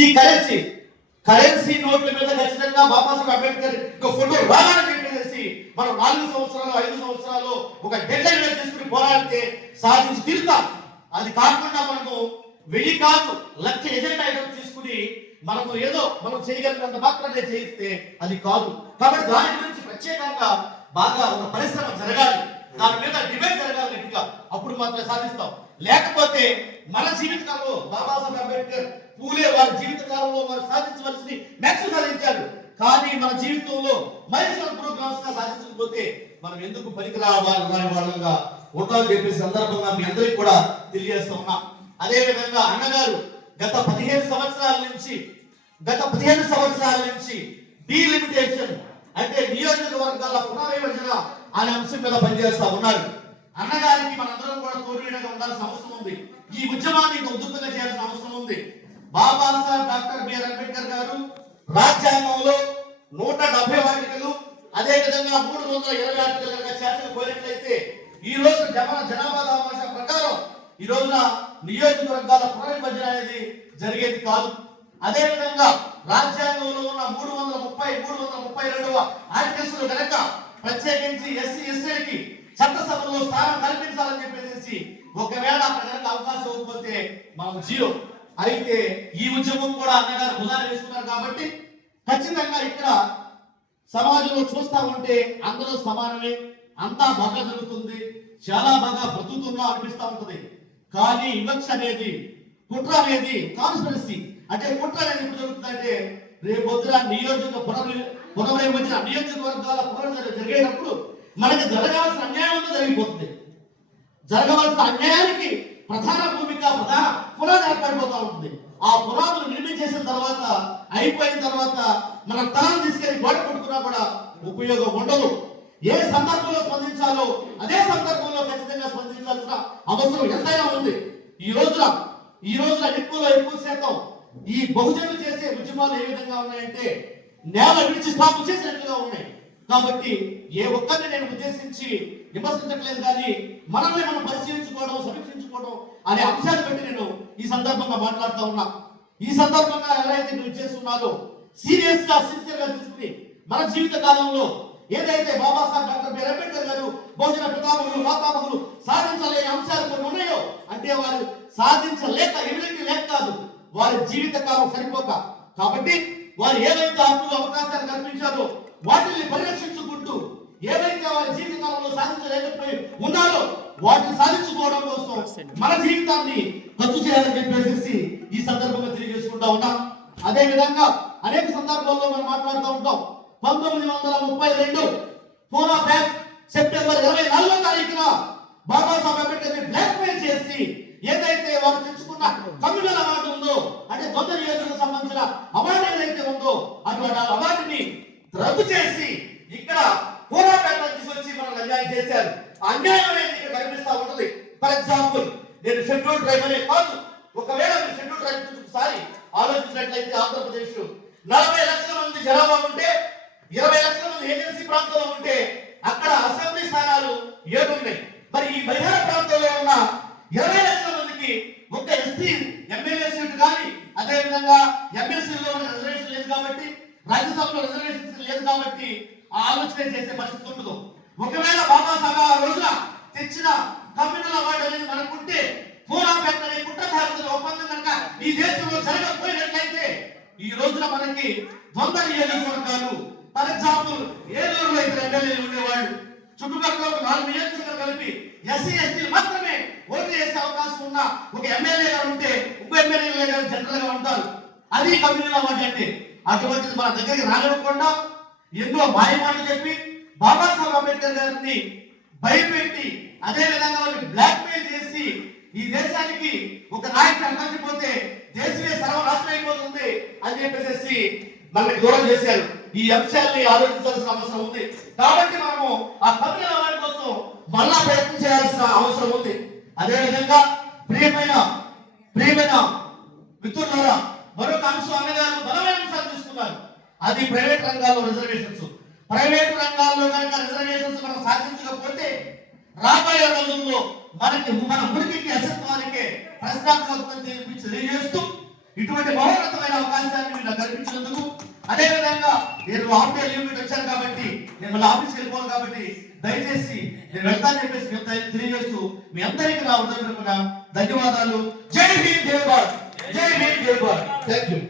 ఈ కరెన్సీ నోట్ల మీద ఖచ్చితంగా బాబాసాహెబ్ అంబేద్కర్ ఫోటో రావాలని చెప్పేసి మనం 4 సంవత్సరాలు 5 సంవత్సరాలు ఒక డెడ్లైన్ తీసుకుని పోరాడితే సాధించి తీరుతాం. అది కాకుండా మనము 1000 కాదు 1,00,000 ఎజెండా ఐటమ్ తీసుకుని మనము ఏదో మనం చేయగలిగినంత మాత్రమే చేయిస్తే అది కాదు. కాబట్టి దాని గురించి ప్రత్యేకంగా బాగా ఒక పరిశ్రమ జరగాలి, దాని మీద డిబేట్ జరగాలి గట్టిగా, అప్పుడు మాత్రమే సాధిస్తాం. లేకపోతే మన జీవితకాలంలో బాబాసాహెబ్ అంబేద్కర్ పూలే వారి జీవిత కాలంలో వారు సాధించవలసింది మ్యాక్సిమం సాధించారు. కానీ మన జీవితంలో మైల్స్టోన్ ప్రోగ్రామ్స్ గా సాధించకపోతే మనం ఎందుకు పనికిరావాలి వాళ్ళగా ఉంటామని చెప్పేసి సందర్భంగా మీ అందరికీ కూడా తెలియజేస్తా ఉన్నాం. అదే విధంగా అన్నగారు గత 15 సంవత్సరాల నుంచి డీలిమిటేషన్ అంటే నియోజకవర్గాల పునర్విభజన అనే అంశం మీద పనిచేస్తా ఉన్నారు. అన్నగారికి మనందరం కూడా తోడుగా ఉండాల్సిన అవసరం ఉంది. ఈ ఉద్యమాన్ని ఇంకా ఉధృతంగా చేయాల్సిన అవసరం ఉంది. బాబాసాహెబ్ డాక్టర్ బిఆర్ అంబేద్కర్ గారు రాజ్యాంగంలో 170 ఆర్టికల్, అదే విధంగా 320 ఆర్టికల్ కనుక చేర్చకపోయినట్లయితే ఈ రోజు జనాభా దామాషా ప్రకారం ఈ రోజున నియోజకవర్గాల పునర్విభజన అనేది జరిగేది కాదు. అదే విధంగా రాజ్యాంగంలో ఉన్న 332 ఆర్టికల్స్ కనుక ప్రత్యేకించి ఎస్సీ ఎస్టీలకి చట్టసభలో స్థానం కల్పించాలని చెప్పేసి ఒకవేళ అక్కడ కనుక అవకాశం ఇవ్వకపోతే మనం జీరో. అయితే ఈ ఉద్యమం కూడా అన్నగారు ఉదాహరణ వేసుకున్నారు కాబట్టి ఖచ్చితంగా ఇక్కడ సమాజంలో చూస్తా ఉంటే అందరూ సమానమే, అంతా బాగా జరుగుతుంది, చాలా బాగా బ్రతుకుతుందా అనిపిస్తా ఉంటుంది. కానీ వివక్ష అనేది, కుట్ర అనేది, కాన్స్పిరసీ అంటే కుట్ర అనేది ఎప్పుడు జరుగుతుందంటే రేపొద్దున పునర్విభజన నియోజకవర్గాల పునర్విభజన జరిగేటప్పుడు మనకి జరగాల్సిన అన్యాయం అంతా జరిగిపోతుంది. జరగవలసిన అన్యాయానికి ప్రధాన పునాది ఏర్పడిపోతూ ఉంటుంది. ఆ పునాదులు నిర్మించేసిన తర్వాత అయిపోయిన తర్వాత మన తరం తీసుకెళ్లి గోడ కొట్టుకున్నా కూడా ఉపయోగం ఉండదు. ఏ సందర్భంలో స్పందించాలో అదే సందర్భంలో ఖచ్చితంగా స్పందించాల్సిన అవసరం ఎంతైనా ఉంది. ఈ రోజున ఎక్కువ శాతం ఈ బహుజనులు చేసే ఉద్యమాలు ఏ విధంగా ఉన్నాయంటే నేల విడిచి స్టాప్ చేసినట్లుగా ఉన్నాయి. కాబట్టి ఏ ఒక్కరిని నేను ఉద్దేశించి విమర్శించట్లేదు, కానీ మనల్ని మనం పరిశీలించుకోవడం, సమీక్షించుకోవడం అనే అంశాన్ని బట్టి నేను ఈ సందర్భంగా మాట్లాడుతూ ఉన్నా. ఈ సందర్భంగా ఎవరైతే నువ్వు చేస్తున్నారో సీరియస్ గా సిన్సియర్ గా తీసుకుని మన జీవిత కాలంలో ఏదైతే బాబాసాహెబ్ డాక్టర్ బిఆర్ అంబేద్కర్ గారు బహుజన పితామహులు మాతామహులు సాధించలేని అంశాలు కొన్ని ఉన్నాయో అంటే వారు సాధించలేక ఎబిలిటీ లేక కాదు, వారి జీవిత కాలం సరిపోక. కాబట్టి వారు ఏవైతే హక్కులు అవకాశాలు కల్పించారో వాటిని పరిరక్షించుకుంటూ ఏవైతే వారి జీవిత కాలంలో సాధించలేకపోయి ఉన్నారో వాటిని సాధించుకోవడం కోసం మన జీవితాన్ని ఖర్చు చేయాలని చెప్పేసి ఈ సందర్భంగా తెలియజేసుకుంటా ఉన్నాం. అదే విధంగా అనేక సందర్భాల్లో మనం మాట్లాడుతూ ఉంటాం. 1932 పూనా బ్యాక్ సెప్టెంబర్ 24వ తారీఖున బాబాసాహెబ్ అంబేద్కర్ బ్లాక్ మెయిల్ చేసి ఏదైతే వారు తెచ్చుకున్న కమ్యూనల్ అవార్డు ఉందో అంటే ద్వంద్వ నియోజకవర్గం సంబంధించిన అవార్డు ఏదైతే ఉందో అటువంటి అవార్డుని రద్దు చేసి ఇక్కడ పూనా బ్యాక్ తీసుకొచ్చి మనం అన్యాయం చేశారు. అన్యాయం అనేది ఇక్కడ కనిపిస్తా ఉంటుంది. ఫర్ ఎగ్జాంపుల్ నేను షెడ్యూల్ ట్రైబ్ అనే కాదు, ఒకవేళ మీరు షెడ్యూల్ ట్రైబ్ గురించి ఒకసారి ఆలోచించినట్లయితే ఆంధ్రప్రదేశ్ 40 లక్షల మంది జనాభా ఉంటే 20 లక్షల మంది ఏజెన్సీ ప్రాంతంలో ఉంటే అక్కడ అసెంబ్లీ స్థానాలు 7 ఉన్నాయి. మరి ఈ బహిరంగ ప్రాంతంలో ఉన్న 20 లక్షల మందికి ఒక ఎస్టీ ఎమ్మెల్యే సీటు కానీ అదే విధంగా ఎమ్మెల్సీలో రిజర్వేషన్ లేదు కాబట్టి, రాజ్యసభలో రిజర్వేషన్ లేదు కాబట్టి ఆ ఆలోచన చేసే పరిస్థితి ఉండదు. ఒకవేళ బాబాసాహెబ్ ఆ రోజున తెచ్చిన కమ్యూనల్ అవార్డు అనేది మనకుంటే పూనా బ్యాక్ అనే కుట్రధారిత ఒప్పందం కనుక ఈ దేశంలో జరగకపోయినట్లయితే ఈ రోజున మనకి ద్వంద్వ నియోజకవర్గాలు ఫర్ ఎగ్జాంపుల్ ఏలూరులో 2 ఎమ్మెల్యేలు ఉండేవాళ్ళు, చుట్టుపక్కల ఒక 4 నియోజకవర్గాలు కలిపి ఎస్సీ ఎస్టీలు మాత్రమే ఓటు చేసే అవకాశం ఉన్న ఒక ఎమ్మెల్యే గారు ఉంటే ఉప ఎమ్మెల్యేలు గారు జనరల్ గా ఉంటారు. అది కమ్యూనల్ అవార్డు అంటే. అటువంటిది మన దగ్గరికి రానివ్వకుండా ఎన్నో మాయమాటలు చెప్పి బాబాసాహెబ్ అంబేద్కర్ గారిని భయపెట్టి అదే విధంగా వాళ్ళని బ్లాక్ మెయిల్ చేసి ఈ దేశానికి ఒక నాయకుడు అంతకపోతే దేశమే సర్వనాశనం అయిపోతుంది అని చెప్పేసి మనకి దూరం చేశారు. ఈ అంశాన్ని ఆలోచించాల్సిన అవసరం ఉంది. కాబట్టి మనము ఆ కమ్యూనల్ అవార్డు కోసం మళ్ళా ప్రయత్నం చేయాల్సిన అవసరం ఉంది. అదే విధంగా ప్రియమైన మిత్రులారా, మరొక అంశం అన్నగారు బలమైన అంశాలు తీసుకున్నారు. అది ప్రైవేట్ రంగాల్లో రిజర్వేషన్స్. ప్రైవేట్ రంగాల్లో కనుక రిజర్వేషన్స్ మనం సాధించకపోతే రాబోయే రోజుల్లో మన ఉనికికి అసత్వానికి ప్రశ్నాత్మకత తెలియజేస్తూ ఇటువంటి మహోన్నతమైన అవకాశాన్ని మీరు నాకు కల్పించినందుకు, అదేవిధంగా నేను ఆఫ్టర్ లీవ్ పెట్టి వచ్చాను కాబట్టి నేను మళ్ళీ ఆఫీస్కి వెళ్ళిపోవాలి కాబట్టి దయచేసి నేను వెళ్తానని చెప్పేసి మేము తెలియజేస్తూ మీ అందరికీ నా హృదయపూర్వక ధన్యవాదాలు. జై భీమ్ జై భారత్. జై భీమ్ జై భారత్. Thank you.